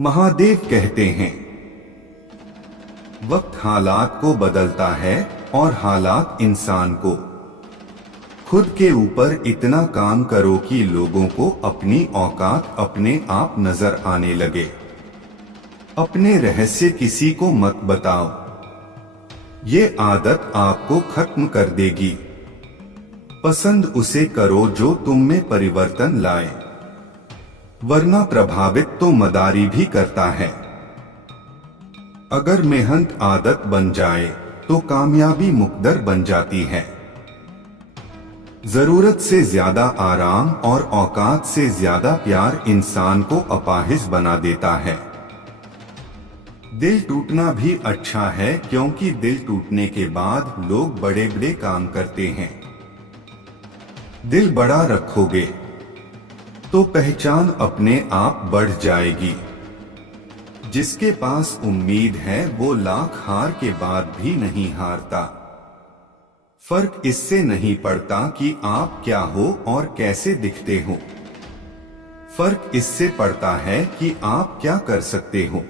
महादेव कहते हैं, वक्त हालात को बदलता है और हालात इंसान को। खुद के ऊपर इतना काम करो कि लोगों को अपनी औकात अपने आप नजर आने लगे। अपने रहस्य किसी को मत बताओ, ये आदत आपको खत्म कर देगी। पसंद उसे करो जो तुम में परिवर्तन लाए, वरना प्रभावित तो मदारी भी करता है। अगर मेहनत आदत बन जाए तो कामयाबी मुकद्दर बन जाती है। जरूरत से ज्यादा आराम और औकात से ज्यादा प्यार इंसान को अपाहिज बना देता है। दिल टूटना भी अच्छा है, क्योंकि दिल टूटने के बाद लोग बड़े बड़े काम करते हैं। दिल बड़ा रखोगे तो पहचान अपने आप बढ़ जाएगी। जिसके पास उम्मीद है वो लाख हार के बाद भी नहीं हारता। फर्क इससे नहीं पड़ता कि आप क्या हो और कैसे दिखते हो, फर्क इससे पड़ता है कि आप क्या कर सकते हो।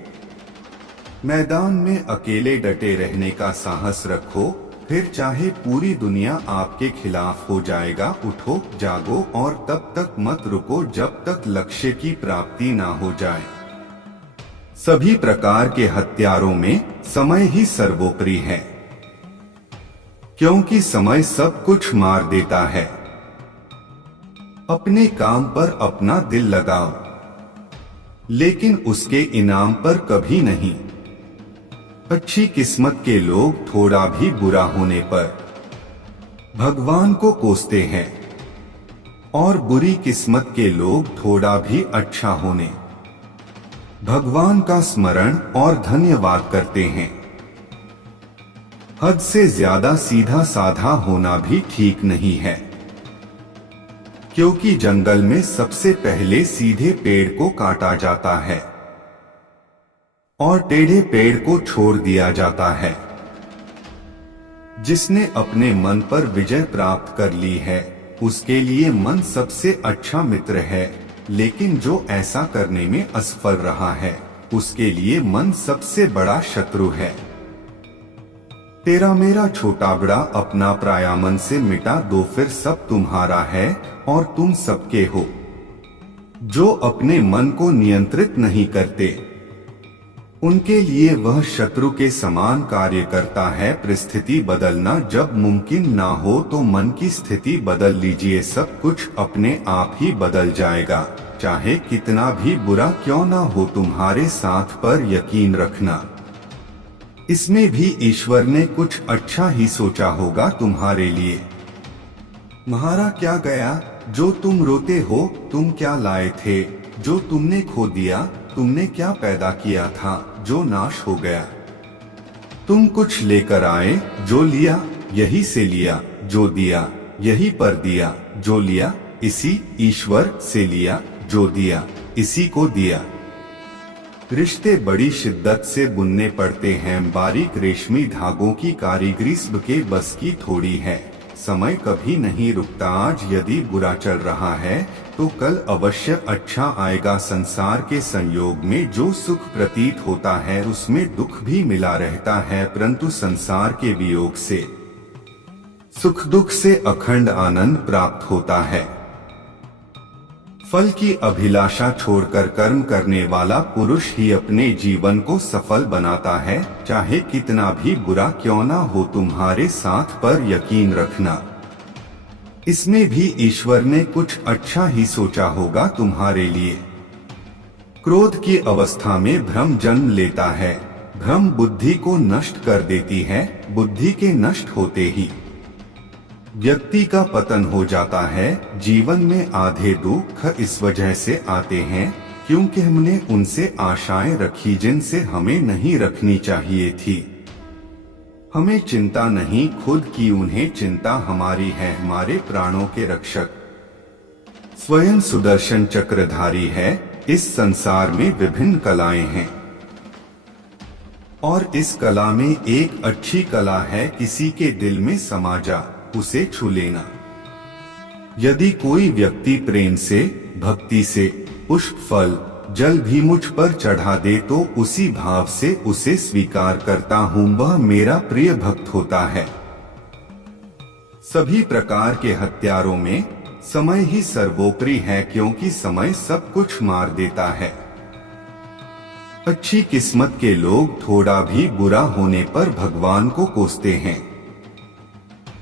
मैदान में अकेले डटे रहने का साहस रखो, फिर चाहे पूरी दुनिया आपके खिलाफ हो जाएगा। उठो, जागो और तब तक मत रुको जब तक लक्ष्य की प्राप्ति ना हो जाए। सभी प्रकार के हथियारों में समय ही सर्वोपरि है, क्योंकि समय सब कुछ मार देता है। अपने काम पर अपना दिल लगाओ, लेकिन उसके इनाम पर कभी नहीं। अच्छी किस्मत के लोग थोड़ा भी बुरा होने पर भगवान को कोसते हैं, और बुरी किस्मत के लोग थोड़ा भी अच्छा होने भगवान का स्मरण और धन्यवाद करते हैं। हद से ज्यादा सीधा साधा होना भी ठीक नहीं है, क्योंकि जंगल में सबसे पहले सीधे पेड़ को काटा जाता है और टेढ़े पेड़ को छोड़ दिया जाता है। जिसने अपने मन पर विजय प्राप्त कर ली है, उसके लिए मन सबसे अच्छा मित्र है, लेकिन जो ऐसा करने में असफल रहा है, उसके लिए मन सबसे बड़ा शत्रु है। तेरा मेरा छोटा बड़ा अपना पराया मन से मिटा दो, फिर सब तुम्हारा है और तुम सबके हो। जो अपने मन को नियंत्रित नहीं करते, उनके लिए वह शत्रु के समान कार्य करता है। परिस्थिति बदलना जब मुमकिन ना हो तो मन की स्थिति बदल लीजिए, सब कुछ अपने आप ही बदल जाएगा। चाहे कितना भी बुरा क्यों ना हो, तुम्हारे साथ पर यकीन रखना, इसमें भी ईश्वर ने कुछ अच्छा ही सोचा होगा तुम्हारे लिए। तुम्हारा क्या गया जो तुम रोते हो, तुम क्या लाए थे जो तुमने खो दिया, तुमने क्या पैदा किया था जो नाश हो गया। तुम कुछ लेकर आए, जो लिया यही से लिया, जो दिया यही पर दिया, जो लिया इसी ईश्वर से लिया, जो दिया इसी को दिया। रिश्ते बड़ी शिद्दत से बुनने पड़ते हैं, बारीक रेशमी धागों की कारीगरी सबके बस की थोड़ी है। समय कभी नहीं रुकता, आज यदि बुरा चल रहा है तो कल अवश्य अच्छा आएगा। संसार के संयोग में जो सुख प्रतीत होता है उसमें दुख भी मिला रहता है, परंतु संसार के वियोग से सुख दुख से अखंड आनंद प्राप्त होता है। फल की अभिलाषा छोड़कर कर्म करने वाला पुरुष ही अपने जीवन को सफल बनाता है। चाहे कितना भी बुरा क्यों ना हो, तुम्हारे साथ पर यकीन रखना, इसमें भी ईश्वर ने कुछ अच्छा ही सोचा होगा तुम्हारे लिए। क्रोध की अवस्था में भ्रम जन्म लेता है, भ्रम बुद्धि को नष्ट कर देती है। बुद्धि के नष्ट होते ही व्यक्ति का पतन हो जाता है। जीवन में आधे दुख इस वजह से आते हैं क्योंकि हमने उनसे आशाएं रखी जिनसे हमें नहीं रखनी चाहिए थी। हमें चिंता नहीं खुद की, उन्हें चिंता हमारी है। हमारे प्राणों के रक्षक स्वयं सुदर्शन चक्रधारी है। इस संसार में विभिन्न कलाएं हैं, और इस कला में एक अच्छी कला है, किसी के दिल में समा जा, उसे छू लेना। यदि कोई व्यक्ति प्रेम से, भक्ति से, पुष्प, फल, जल भी मुझ पर चढ़ा दे तो उसी भाव से उसे स्वीकार करता हूँ, वह मेरा प्रिय भक्त होता है। सभी प्रकार के हथियारों में समय ही सर्वोपरि है, क्योंकि समय सब कुछ मार देता है। अच्छी किस्मत के लोग थोड़ा भी बुरा होने पर भगवान को कोसते हैं,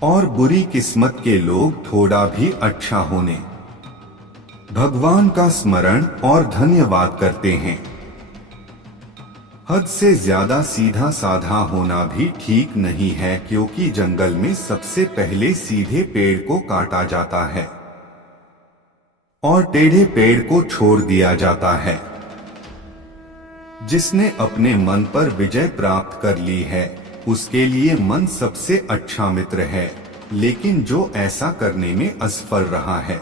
और बुरी किस्मत के लोग थोड़ा भी अच्छा होने भगवान का स्मरण और धन्यवाद करते हैं। हद से ज्यादा सीधा साधा होना भी ठीक नहीं है, क्योंकि जंगल में सबसे पहले सीधे पेड़ को काटा जाता है और टेढ़े पेड़ को छोड़ दिया जाता है। जिसने अपने मन पर विजय प्राप्त कर ली है, उसके लिए मन सबसे अच्छा मित्र है, लेकिन जो ऐसा करने में असफल रहा है,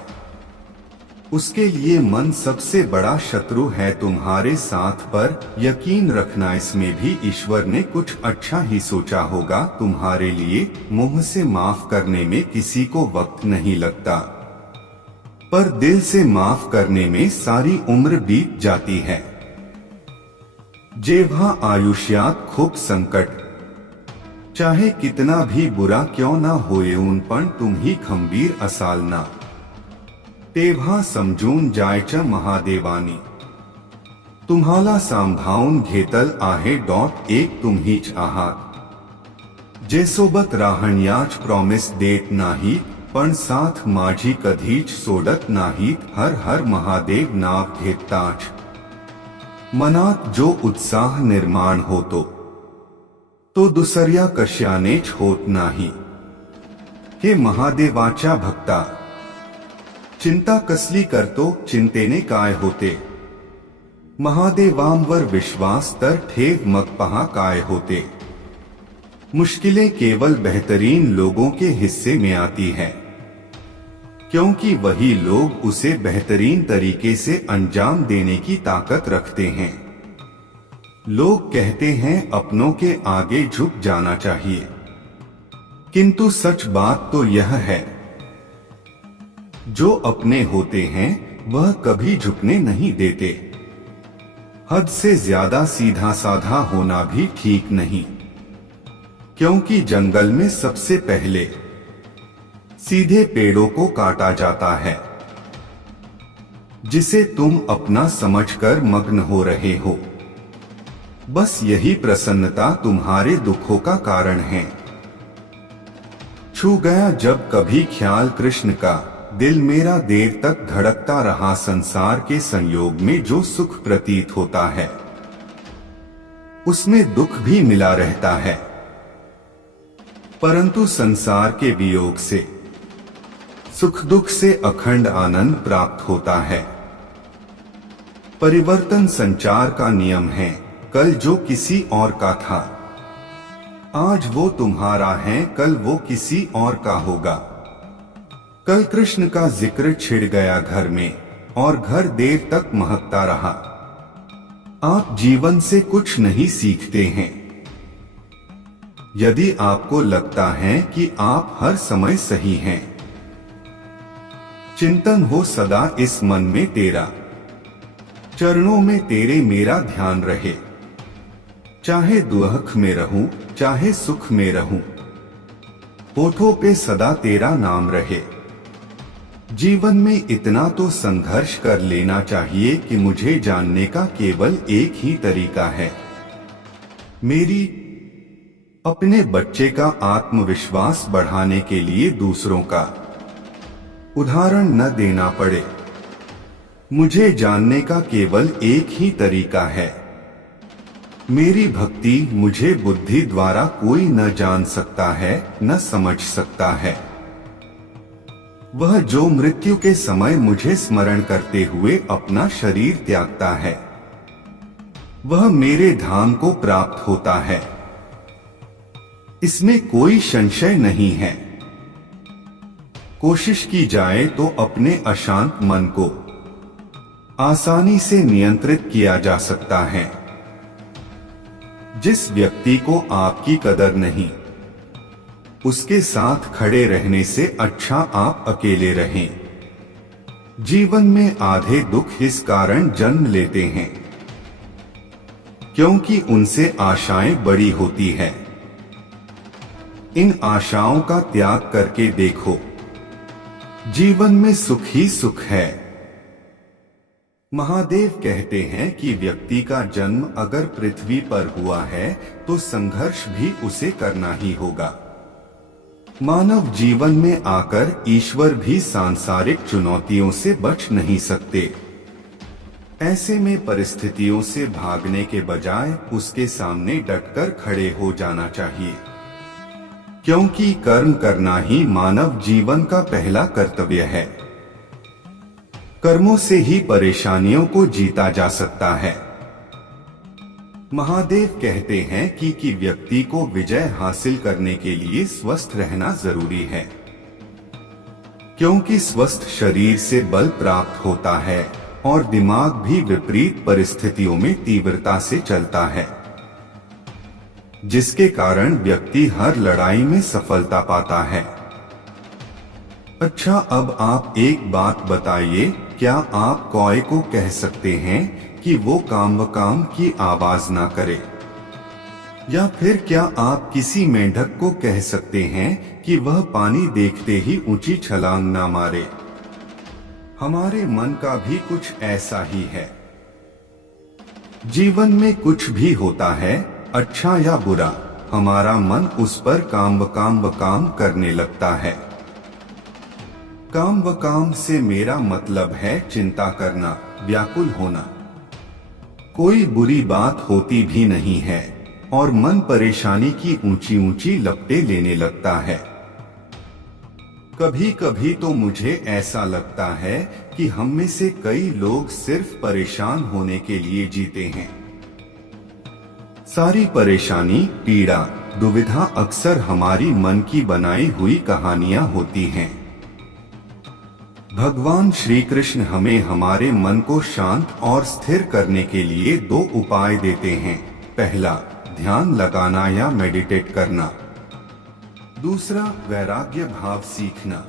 उसके लिए मन सबसे बड़ा शत्रु है। तुम्हारे साथ पर यकीन रखना, इसमें भी ईश्वर ने कुछ अच्छा ही सोचा होगा तुम्हारे लिए। मुंह से माफ करने में किसी को वक्त नहीं लगता, पर दिल से माफ करने में सारी उम्र बीत जाती है। जेव्हा आयुष्यात खूप संकट, चाहे कितना भी बुरा क्यों ना होए, उन पण तुम्ही खंबीर असाल ना, तेव्हा समजून जायचं महादेवानी, तुम्हाला सांभाळून घेतल आहे. एक तुम्हीच आहात, जे सोबत राहण्याच प्रॉमिस देत नाहीत, पण साथ माझी कधीच सोडत नाहीत. हर हर महादेव नाव घेताच मनात जो उत्साह निर्माण होतो, तो दुसऱ्या कशानेच होत नाही. हे महादेवाच्या भक्ता, चिंता कसली करतो, चिंतेने काय होते. महादेवांवर विश्वास तर ठेव, मग पहा काय होते. मुश्किलें केवल बेहतरीन लोगों के हिस्से में आती है, क्योंकि वही लोग उसे बेहतरीन तरीके से अंजाम देने की ताकत रखते हैं. लोग कहते हैं अपनों के आगे झुक जाना चाहिए, किंतु सच बात तो यह है, जो अपने होते हैं वह कभी झुकने नहीं देते. हद से ज्यादा सीधा साधा होना भी ठीक नहीं, क्योंकि जंगल में सबसे पहले सीधे पेड़ों को काटा जाता है, जिसे तुम अपना समझकर मग्न हो रहे हो. बस यही प्रसन्नता तुम्हारे दुखों का कारण है. छू गया जब कभी ख्याल कृष्ण का, दिल मेरा देर तक धड़कता रहा. संसार के संयोग में जो सुख प्रतीत होता है, उसमें दुख भी मिला रहता है, परंतु संसार के वियोग से सुख दुख से अखंड आनंद प्राप्त होता है. परिवर्तन संचार का नियम है. कल जो किसी और का था, आज वो तुम्हारा है, कल वो किसी और का होगा. कल कृष्ण का जिक्र छिड़ गया घर में, और घर देर तक महकता रहा. आप जीवन से कुछ नहीं सीखते हैं. यदि आपको लगता है कि आप हर समय सही हैं, चिंतन हो सदा इस मन में तेरा, चरणों में तेरे मेरा ध्यान रहे. चाहे दुख में रहूं, चाहे सुख में रहूं, होठों पे सदा तेरा नाम रहे. जीवन में इतना तो संघर्ष कर लेना चाहिए कि मुझे जानने का केवल एक ही तरीका है. मेरी अपने बच्चे का आत्मविश्वास बढ़ाने के लिए दूसरों का उदाहरण न देना पड़े. मुझे जानने का केवल एक ही तरीका है. मेरी भक्ति मुझे बुद्धि द्वारा कोई न जान सकता है, न समझ सकता है. वह जो मृत्यु के समय मुझे स्मरण करते हुए अपना शरीर त्यागता है, वह मेरे धाम को प्राप्त होता है. इसमें कोई संशय नहीं है. कोशिश की जाए तो अपने अशांत मन को आसानी से नियंत्रित किया जा सकता है. जिस व्यक्ति को आपकी कदर नहीं, उसके साथ खड़े रहने से अच्छा आप अकेले रहें. जीवन में आधे दुख इस कारण जन्म लेते हैं क्योंकि उनसे आशाएं बड़ी होती है। इन आशाओं का त्याग करके देखो, जीवन में सुख ही सुख है। महादेव कहते हैं कि व्यक्ति का जन्म अगर पृथ्वी पर हुआ है तो संघर्ष भी उसे करना ही होगा। मानव जीवन में आकर ईश्वर भी सांसारिक चुनौतियों से बच नहीं सकते। ऐसे में परिस्थितियों से भागने के बजाय उसके सामने डटकर खड़े हो जाना चाहिए, क्योंकि कर्म करना ही मानव जीवन का पहला कर्तव्य है। कर्मों से ही परेशानियों को जीता जा सकता है। महादेव कहते हैं कि व्यक्ति को विजय हासिल करने के लिए स्वस्थ रहना जरूरी है, क्योंकि स्वस्थ शरीर से बल प्राप्त होता है और दिमाग भी विपरीत परिस्थितियों में तीव्रता से चलता है, जिसके कारण व्यक्ति हर लड़ाई में सफलता पाता है। अच्छा, अब आप एक बात बताइए, क्या आप कौए को कह सकते हैं कि वो काम की आवाज ना करे? या फिर क्या आप किसी मेंढक को कह सकते हैं कि वह पानी देखते ही ऊंची छलांग ना मारे? हमारे मन का भी कुछ ऐसा ही है। जीवन में कुछ भी होता है, अच्छा या बुरा, हमारा मन उस पर काम करने लगता है। काम से मेरा मतलब है चिंता करना, व्याकुल होना। कोई बुरी बात होती भी नहीं है और मन परेशानी की ऊंची ऊंची लपटें लेने लगता है। कभी कभी तो मुझे ऐसा लगता है कि हम में से कई लोग सिर्फ परेशान होने के लिए जीते हैं। सारी परेशानी, पीड़ा, दुविधा अक्सर हमारी मन की बनाई हुई कहानियां होती हैं। भगवान श्री कृष्ण हमें हमारे मन को शांत और स्थिर करने के लिए 2 उपाय देते हैं। पहला, ध्यान लगाना या मेडिटेट करना। दूसरा, वैराग्य भाव सीखना।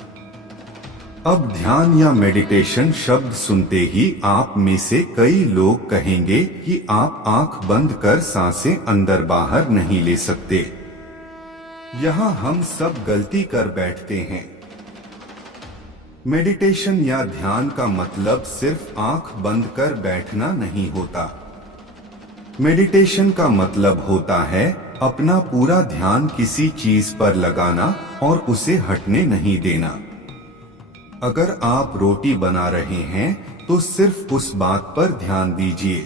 अब ध्यान या मेडिटेशन शब्द सुनते ही आप में से कई लोग कहेंगे कि आप आंख बंद कर सांसें अंदर बाहर नहीं ले सकते। यहाँ हम सब गलती कर बैठते हैं। मेडिटेशन या ध्यान का मतलब सिर्फ आंख बंद कर बैठना नहीं होता। मेडिटेशन का मतलब होता है अपना पूरा ध्यान किसी चीज पर लगाना और उसे हटने नहीं देना। अगर आप रोटी बना रहे हैं तो सिर्फ उस बात पर ध्यान दीजिए।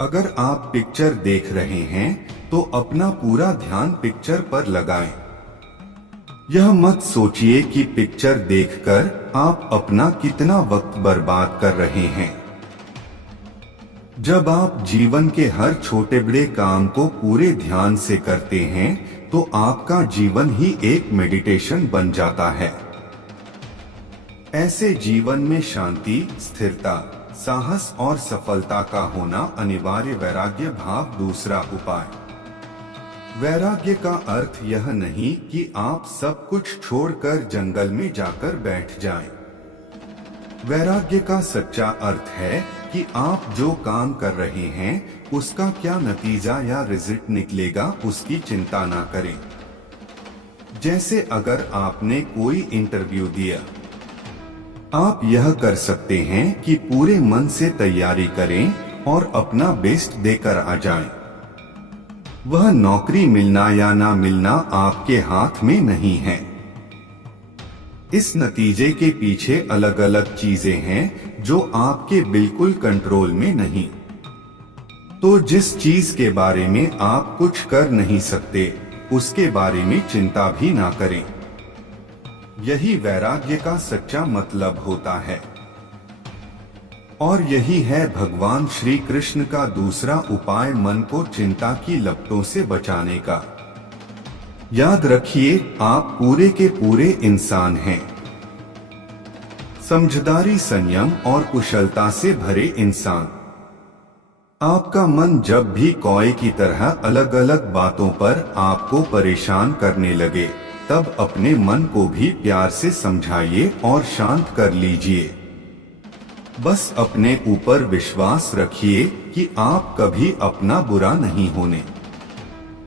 अगर आप पिक्चर देख रहे हैं तो अपना पूरा ध्यान पिक्चर पर लगाएं। यह मत सोचिए कि पिक्चर देखकर आप अपना कितना वक्त बर्बाद कर रहे हैं। जब आप जीवन के हर छोटे बड़े काम को पूरे ध्यान से करते हैं तो आपका जीवन ही एक मेडिटेशन बन जाता है। ऐसे जीवन में शांति, स्थिरता, साहस और सफलता का होना अनिवार्य। वैराग्य भाव दूसरा उपाय। वैराग्य का अर्थ यह नहीं कि आप सब कुछ छोड़कर जंगल में जाकर बैठ जाएं। वैराग्य का सच्चा अर्थ है कि आप जो काम कर रहे हैं उसका क्या नतीजा या रिजल्ट निकलेगा उसकी चिंता ना करें। जैसे अगर आपने कोई इंटरव्यू दिया, आप यह कर सकते हैं कि पूरे मन से तैयारी करें और अपना बेस्ट देकर आ जाएं। वह नौकरी मिलना या ना मिलना आपके हाथ में नहीं है। इस नतीजे के पीछे अलग अलग चीजें हैं जो आपके बिल्कुल कंट्रोल में नहीं। तो जिस चीज के बारे में आप कुछ कर नहीं सकते उसके बारे में चिंता भी ना करें। यही वैराग्य का सच्चा मतलब होता है। और यही है भगवान श्री कृष्ण का दूसरा उपाय, मन को चिंता की लपटों से बचाने का। याद रखिए, आप पूरे के पूरे इंसान हैं। समझदारी, संयम और कुशलता से भरे इंसान। आपका मन जब भी कौए की तरह अलग अलग बातों पर आपको परेशान करने लगे, तब अपने मन को भी प्यार से समझाइए और शांत कर लीजिए। बस अपने ऊपर विश्वास रखिए कि आप कभी अपना बुरा नहीं होने